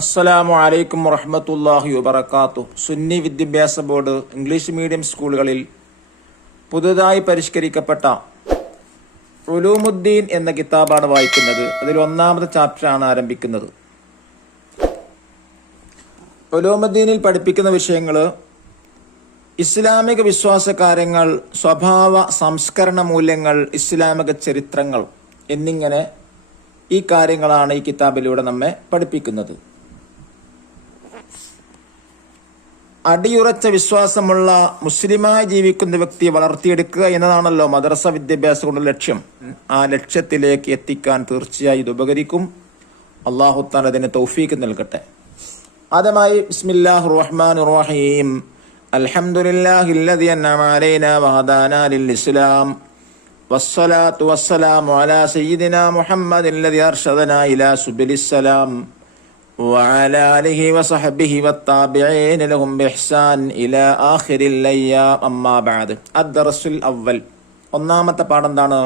അസ്സലാമു അലൈക്കും വറഹ്മത്തുള്ളാഹി വബറകാതുഹു. സുന്നി വിദ്യാഭ്യാസ ബോർഡ് ഇംഗ്ലീഷ് മീഡിയം സ്കൂളുകളിൽ പുതുതായി പരിഷ്കരിക്കപ്പെട്ട ഉലൂമുദ്ദീൻ എന്ന കിതാബാണ് വായിക്കുന്നത്. അതിൽ ഒന്നാമത്തെ ചാപ്റ്ററാണ് ആരംഭിക്കുന്നത്. ഉലൂമുദ്ദീനിൽ പഠിപ്പിക്കുന്ന വിഷയങ്ങൾ ഇസ്ലാമിക വിശ്വാസ കാര്യങ്ങൾ, സ്വഭാവ സംസ്കരണ മൂല്യങ്ങൾ, ഇസ്ലാമിക ചരിത്രങ്ങൾ എന്നിങ്ങനെ ഈ കാര്യങ്ങളാണ് ഈ കിതാബിലൂടെ നമ്മെ പഠിപ്പിക്കുന്നത്. അടിയുറച്ച വിശ്വാസമുള്ള മുസ്ലിമായി ജീവിക്കുന്ന വ്യക്തിയെ വളർത്തിയെടുക്കുക എന്നതാണല്ലോ മദ്രസ വിദ്യാഭ്യാസം കൊണ്ടുള്ള ലക്ഷ്യം. ആ ലക്ഷ്യത്തിലേക്ക് എത്തിക്കാൻ തീർച്ചയായും ഇത് ഉപകരിക്കും. അല്ലാഹു തആല അതിന് തൗഫീഖ് നൽകട്ടെ. ആദ്യമായി ബിസ്മില്ലാഹിർ റഹ്മാനിർ റഹീം. അൽഹംദുലില്ലാഹില്ലദി അൻഅമ അലൈനാ വഹദാനാ ലിൽ ഇസ്ലാം വസ്സലാത്തു വസ്സലാമു അലാ സയ്യിദിനാ മുഹമ്മദില്ലദി അർശദനാ ഇലാ സുബിലിസ്സലാം وعلى آله وصحبه والتابعين لهم بإحسان إلى آخر الأيام أما بعد. الدرس الأول. ഒന്നാമത്തെ പാഠം എന്താണ്?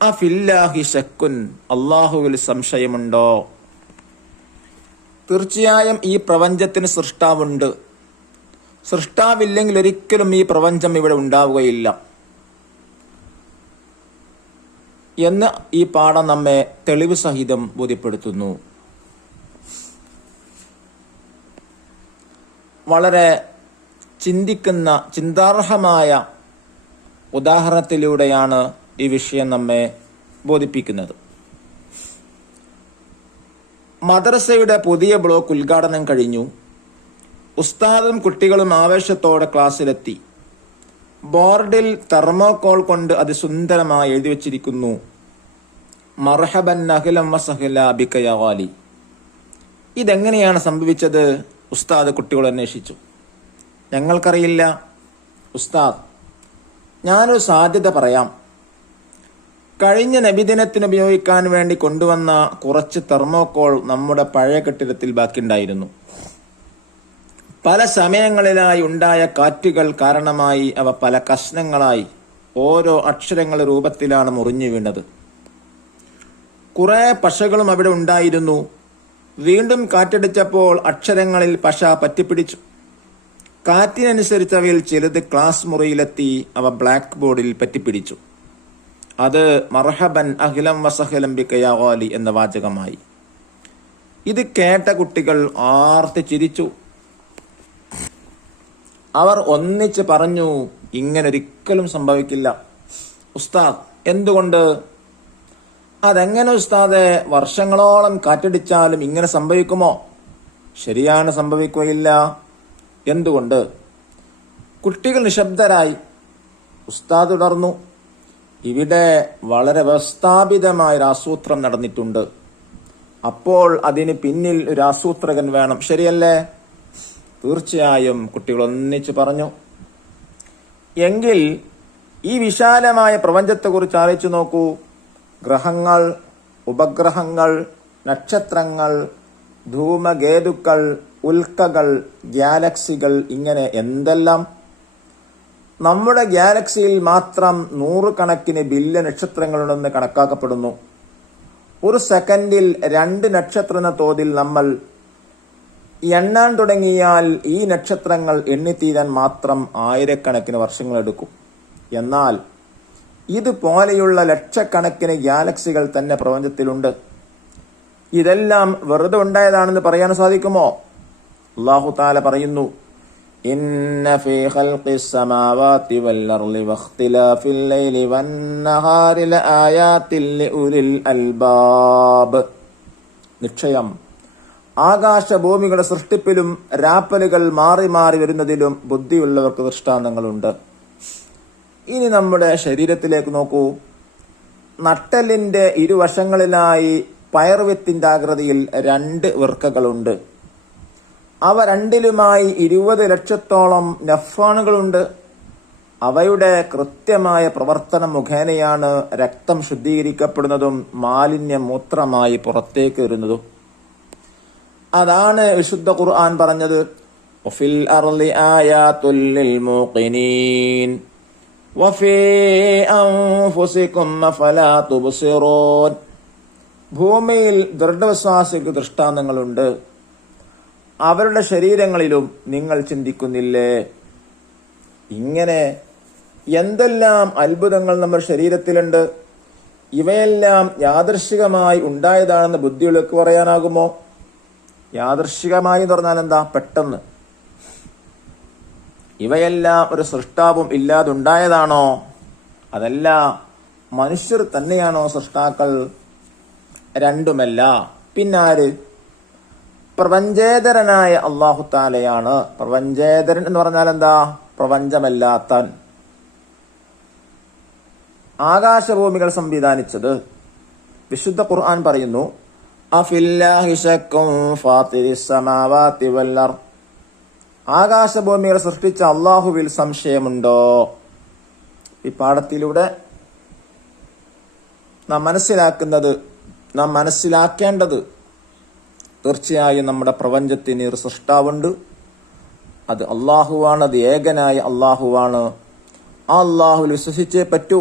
അഫില്ലാഹി ശക്കുൻ, അല്ലാഹുവിൽ സംശയമുണ്ടോ? തീർച്ചയായും ഈ പ്രപഞ്ചത്തിന് സൃഷ്ടാവുണ്ട്. സൃഷ്ടാവില്ലെങ്കിൽ ഒരിക്കലും ഈ പ്രപഞ്ചം ഇവിടെ ഉണ്ടാവുകയില്ല എന്ന് ഈ പാഠം നമ്മെ തെളിവ് സഹിതം ബോധ്യപ്പെടുത്തുന്നു. വളരെ ചിന്താർഹമായ ഉദാഹരണത്തിലൂടെയാണ് ഈ വിഷയം നമ്മെ ബോധിപ്പിക്കുന്നത്. മദ്രസയുടെ പുതിയ ബ്ലോക്ക് ഉദ്ഘാടനം കഴിഞ്ഞു. ഉസ്താദും കുട്ടികളും ആവേശത്തോടെ ക്ലാസ്സിലെത്തി. ബോർഡിൽ തെർമോകോൾ കൊണ്ട് അതിസുന്ദരമായി എഴുതി വച്ചിരിക്കുന്നു, മർഹബൻ അഹ്ലൻ വസഹ്ല ബിക യാ ഗാലി. ഇതെങ്ങനെയാണ് സംഭവിച്ചത്? ഉസ്താദ് കുട്ടികൾ അന്വേഷിച്ചു. ഞങ്ങൾക്കറിയില്ല ഉസ്താദ്. ഞാനൊരു സാധ്യത പറയാം. കഴിഞ്ഞ നബിദിനത്തിന് ഉപയോഗിക്കാൻ വേണ്ടി കൊണ്ടുവന്ന കുറച്ച് തെർമോകോൾ നമ്മുടെ പഴയ കെട്ടിടത്തിൽ ബാക്കിയുണ്ടായിരുന്നു. പല സമയങ്ങളിലായി ഉണ്ടായ കാറ്റുകൾ കാരണമായി അവ പല കഷ്ണങ്ങളായി ഓരോ അക്ഷരങ്ങളുടെ രൂപത്തിലാണ് മുറിഞ്ഞു വീണത്. കുറെ പശകളും അവിടെ ഉണ്ടായിരുന്നു. വീണ്ടും കാറ്റടിച്ചപ്പോൾ അക്ഷരങ്ങളിൽ പശ പറ്റിപ്പിടിച്ചു. കാറ്റിനനുസരിച്ച് അവയിൽ ചിലത് ക്ലാസ് മുറിയിലെത്തി അവ ബ്ലാക്ക് ബോർഡിൽ പറ്റിപ്പിടിച്ചു. അത് മർഹബൻ അഹ്ലൻ വസഹ്ലൻ ബിക യാ ഗാലി എന്ന വാചകമായി. ഇത് കേട്ട കുട്ടികൾ ആർത്ത് ചിരിച്ചു. അവർ ഒന്നിച്ച് പറഞ്ഞു, ഇങ്ങനൊരിക്കലും സംഭവിക്കില്ല. ഉസ്താദ്, എന്തുകൊണ്ട്? അതെങ്ങനെ ഉസ്താദെ? വർഷങ്ങളോളം കാറ്റടിച്ചാലും ഇങ്ങനെ സംഭവിക്കുമോ? ശരിയാണ്, സംഭവിക്കുകയില്ല. എന്തുകൊണ്ട്? കുട്ടികൾ നിശബ്ദരായി. ഉസ്താദ് തുടർന്നു, ഇവിടെ വളരെ വ്യവസ്ഥാപിതമായ ഒരു ആസൂത്രണം നടന്നിട്ടുണ്ട്. അപ്പോൾ അതിന് പിന്നിൽ ഒരു ആസൂത്രകൻ വേണം, ശരിയല്ലേ? തീർച്ചയായും, കുട്ടികൾ ഒന്നിച്ചു പറഞ്ഞു. എങ്കിൽ ഈ വിശാലമായ പ്രപഞ്ചത്തെക്കുറിച്ച് ആലോചിച്ചു നോക്കൂ. ഗ്രഹങ്ങൾ, ഉപഗ്രഹങ്ങൾ, നക്ഷത്രങ്ങൾ, ധൂമകേതുക്കൾ, ഉൽക്കകൾ, ഗാലക്സികൾ, ഇങ്ങനെ എന്തെല്ലാം. നമ്മുടെ ഗാലക്സിയിൽ മാത്രം 100 കണക്കിന് ബില്യൺ നക്ഷത്രങ്ങളുണ്ടെന്ന് കണക്കാക്കപ്പെടുന്നു. ഒരു സെക്കൻഡിൽ 2 നക്ഷത്ര എന്ന തോതിൽ നമ്മൾ എണ്ണാൻ തുടങ്ങിയാൽ ഈ നക്ഷത്രങ്ങൾ എണ്ണിത്തീരാൻ മാത്രം ആയിരക്കണക്കിന് വർഷങ്ങളെടുക്കും. എന്നാൽ ഇതുപോലെയുള്ള ലക്ഷക്കണക്കിന് ഗാലക്സികൾ തന്നെ പ്രപഞ്ചത്തിലുണ്ട്. ഇതെല്ലാം വെറുതെ ഉണ്ടായതാണെന്ന് പറയാൻ സാധിക്കുമോ? അല്ലാഹു തആല പറയുന്നു, ഇന്ന ഫീ ഖൽഖിസ് സമാവാതി വൽ അർളി വഖ്തിലാഫിൽ ലൈലി വന്നഹാരി ലആയാതിൻ ലിഉലിൽ അൽബാബ്. നിശ്ചയം ആകാശഭൂമികളുടെ സൃഷ്ടിപ്പിലും രാപ്പലുകൾ മാറി മാറി വരുന്നതിലും ബുദ്ധിയുള്ളവർക്ക് ദൃഷ്ടാന്തങ്ങളുണ്ട്. ഇനി നമ്മുടെ ശരീരത്തിലേക്ക് നോക്കൂ. നട്ടെല്ലിന്റെ ഇരുവശങ്ങളിലായി പയർവിത്തിന്റെ ആകൃതിയിൽ 2 വൃക്കകളുണ്ട്. അവ രണ്ടിലുമായി 20 ലക്ഷത്തോളം നെഫ്രോണുകളുണ്ട്. അവയുടെ കൃത്യമായ പ്രവർത്തനം മുഖേനയാണ് രക്തം ശുദ്ധീകരിക്കപ്പെടുന്നതും മാലിന്യം മൂത്രമായി പുറത്തേക്ക് വരുന്നതും. അതാണ് വിശുദ്ധ ഖുർആൻ പറഞ്ഞത്, വഫിൽ അർളി ആയാതുൽ ലിൽ മൂഖിനീൻ വഫീ അൻഫുസികും അഫലാ തുബ്സിറൂൻ. ഭൂമിയിൽ ദൃഢവിശ്വാസിക്ക് ദൃഷ്ടാന്തങ്ങളുണ്ട്, അവരുടെ ശരീരങ്ങളിലും നിങ്ങൾ ചിന്തിക്കുന്നില്ലേ? ഇങ്ങനെ എന്തെല്ലാം അത്ഭുതങ്ങൾ നമ്മുടെ ശരീരത്തിലുണ്ട്. ഇവയെല്ലാം യാദൃശ്ചികമായി ഉണ്ടായതാണെന്ന് ബുദ്ധിയുള്ളവർക്ക് പറയാനാകുമോ? യാദൃശ്ചികമായി എന്ന് പറഞ്ഞാൽ എന്താ? പെട്ടെന്ന്. ഇവയെല്ലാം ഒരു സൃഷ്ടാവും ഇല്ലാതുണ്ടായതാണോ? അതല്ല. മനുഷ്യർ തന്നെയാണോ സൃഷ്ടാക്കൾ? രണ്ടുമല്ല. പിന്നാര്? പ്രപഞ്ചേതരനായ അല്ലാഹു തആലയാണ്. പ്രപഞ്ചേതരൻ എന്ന് പറഞ്ഞാൽ എന്താ? പ്രപഞ്ചമല്ലാത്തൻ. ആകാശഭൂമികൾ സംവിധാനിച്ചത്. വിശുദ്ധ ഖുർആൻ പറയുന്നു, അഫില്ലാഹി ശക്കും ഫാത്തിരിസ് സമാവാതി വൽ അർദ്. ആകാശഭൂമികൾ സൃഷ്ടിച്ച അള്ളാഹുവിൽ സംശയമുണ്ടോ? ഈ പാഠത്തിലൂടെ നാം മനസ്സിലാക്കേണ്ടത് തീർച്ചയായും നമ്മുടെ പ്രപഞ്ചത്തിന് ഒരു സൃഷ്ടാവുണ്ട്. അത് അള്ളാഹുവാണ്. അത് ഏകനായ അള്ളാഹുവാണ്. ആ അള്ളാഹുവിൽ വിശ്വസിച്ചേ പറ്റൂ.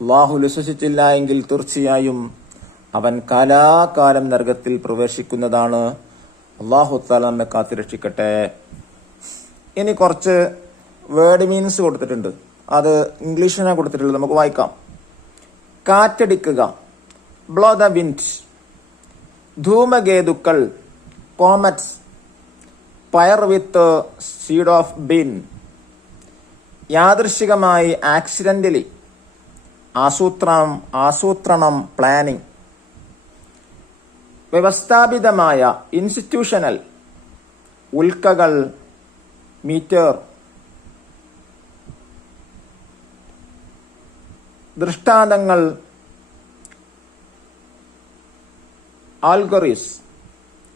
അള്ളാഹുവിൽ വിശ്വസിച്ചില്ല എങ്കിൽ തീർച്ചയായും അവൻ കാലാകാലം നരകത്തിൽ പ്രവേശിക്കുന്നതാണ്. അള്ളാഹു തആല നമ്മെ കാത്തുരക്ഷിക്കട്ടെ. ഇനി കുറച്ച് വേർഡ് മീൻസ് കൊടുത്തിട്ടുണ്ട്. അത് ഇംഗ്ലീഷിനാണ് കൊടുത്തിട്ടുള്ളത്. നമുക്ക് വായിക്കാം. കാറ്റടിക്കുക, ബ്ലോ ദ വിൻഡ്. ധൂമകേതുക്കൾ, comets. Fire with seed of bean. യാദൃശ്ചികമായി, ആക്സിഡന്റലി. ആസൂത്രണം, പ്ലാനിംഗ്. വ്യവസ്ഥാപിതമായ, ഇൻസ്റ്റിറ്റ്യൂഷണൽ. ഉൽക്കകൾ, മീറ്റർ. ദൃഷ്ടാന്തങ്ങൾ, ആൽഗോറിസ്.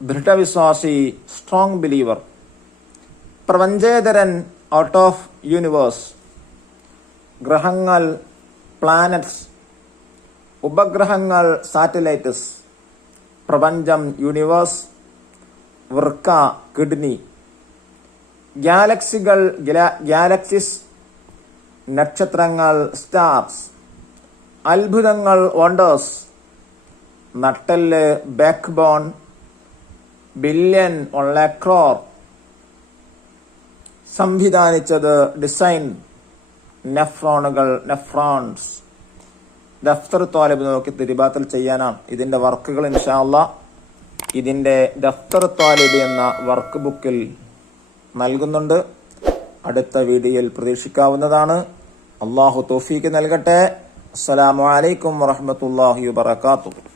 ദൃഢവിശ്വാസി, സ്ട്രോങ് ബിലീവർ. പ്രപഞ്ചേതരൻ, ഔട്ട് ഓഫ് യൂണിവേഴ്സ്. ഗ്രഹങ്ങൾ, പ്ലാനറ്റ്സ്. ഉപഗ്രഹങ്ങൾ, സാറ്റലൈറ്റ്സ്. പ്രപഞ്ചം, യൂണിവേഴ്സ്. വൃക്ക, കിഡ്നി. ഗാലക്സികൾ, ഗാലക്സിസ്. നക്ഷത്രങ്ങൾ, സ്റ്റാർസ്. അത്ഭുതങ്ങൾ, വണ്ടേഴ്സ്. നട്ടെല്ല്, ബാക്ക് ബോൺ. Billion, 1 crore. സംവിധാനിച്ചത്, ഡിസൈൻ. നെഫ്രോണുകൾ, നെഫ്രോൺസ്. ദഫ്തർ ത്വാലിബ് നോക്കി തിരിബാത്തിൽ ചെയ്യാനാണ്. ഇതിന്റെ വർക്കുകൾ ഇൻഷാ അല്ലാഹ് ഇതിന്റെ ദഫ്തർ ത്വാലിബ് എന്ന വർക്ക് ബുക്കിൽ നൽകുന്നുണ്ട്. അടുത്ത വീഡിയോയിൽ പ്രതീക്ഷിക്കാവുന്നതാണ്. അല്ലാഹു തൗഫീഖ് നൽകട്ടെ. അസ്സലാമു അലൈക്കും വറഹ്മത്തുള്ളാഹി വബറകാതുഹു.